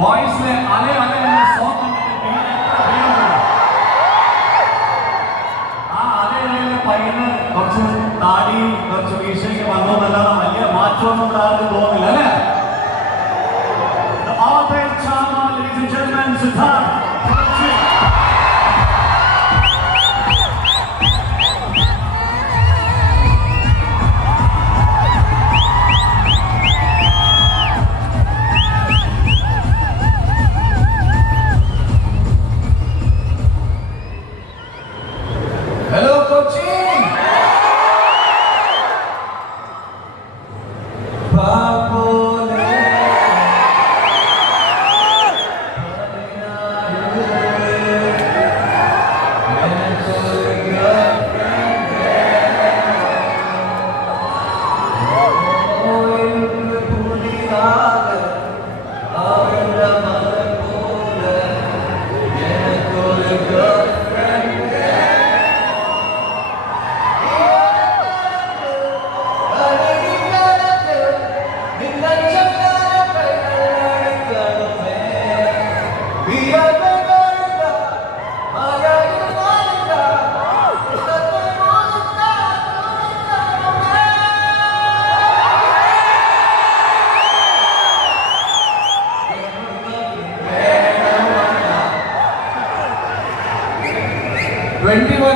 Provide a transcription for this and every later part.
வாய்ஸ்ல அலே அலே சாங் അതെ പയ്യന് കുറച്ച് താടി കുറച്ച് വീശയ്ക്ക് വന്നോന്നല്ലാതെ വലിയ മാറ്റമൊന്നും ഇവിടെ ആർക്കും തോന്നില്ല അല്ലേ? The all-time charmer, ladies and gentlemen, Siddharth. Hello, Kochi.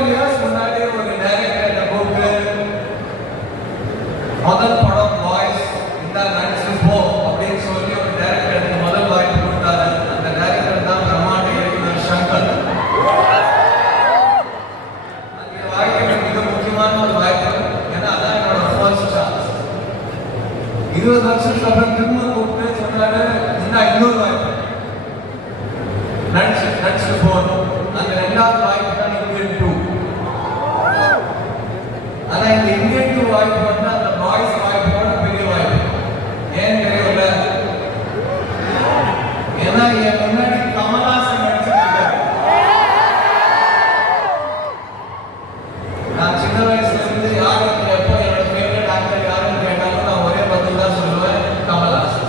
years முன்னாடி ஒரு டைரக்டர் கூப்பிட்டு முதல் படம் வாய்ஸ் இந்த நடிச்சு போ அப்படின்னு சொல்லி ஒரு டைரக்டருக்கு முதல் வாய்ப்பு கொடுத்தாரு. அந்த டைரக்டர் தான் பிரம்மாண்ட இயக்குனர் சங்கர். அந்த வாய்ப்பு மிக முக்கியமான ஒரு வாய்ப்பு. ஏன்னா அதான் என்னோட ஃபர்ஸ்ட் சான்ஸ். 20 வருஷத்துக்கு அப்புறம் திரும்ப கூப்பிட்டு சொன்னாரு, இன்னொரு வாய்ப்பு நடிச்சு போகணும். அந்த ரெண்டாவது வாய்ப்பு தான் இந்தியன் 2. ஆனா இந்த இந்தியன் 2 வாய்ப்பு வந்து அந்த வாய்ஸ் வாய்ப்போட பெரிய வாய்ப்பு. ஏன் தெரியல? ஏன்னா என் முன்னாடி கமல்ஹாசன் நடிச்சிருக்காரு. நான் சின்ன வயசுல இருந்து யாருக்கு எப்போ என்னோட ஃபேவரட் ஆக்டர் யாருன்னு கேட்டாலும் நான் ஒரே பதில் தான் சொல்லுவேன், Kamal Haasan.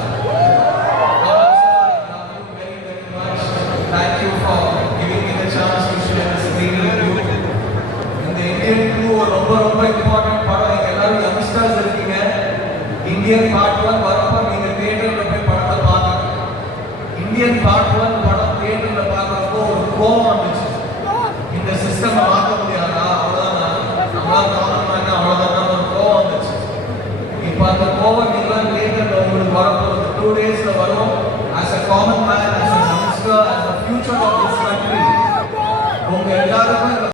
Thank you for giving me the chance to share this screen with you. இந்த இந்தியன் 2 ரொம்ப இம்பார்ட்டன்ட் படம். நீங்க எல்லாரும் யங்ஸ்டர்ஸ் இருக்கீங்க. இந்தியன் பார்ட் 1 வரப்ப நீங்க தியேட்டர்ல போய் படத்தை பார்க்கணும். இந்தியன் பார்ட் 1 படம் தியேட்டர்ல பார்க்கறப்போ ஒரு கோவம் வந்துச்சு. இந்த சிஸ்டம் மாற்ற முடியாதா? அவ்வளவுதான், நம்மளால காரணம் அவ்வளவுதான் ஒரு கோவம் வந்துச்சு. இப்போ அந்த கோவம் நீங்க தியேட்டர்ல உங்களுக்கு வரப்போகுது. 2 daysல வரும். As a common man, as a youngster, as a future of this country, உங்க எல்லாருக்கும்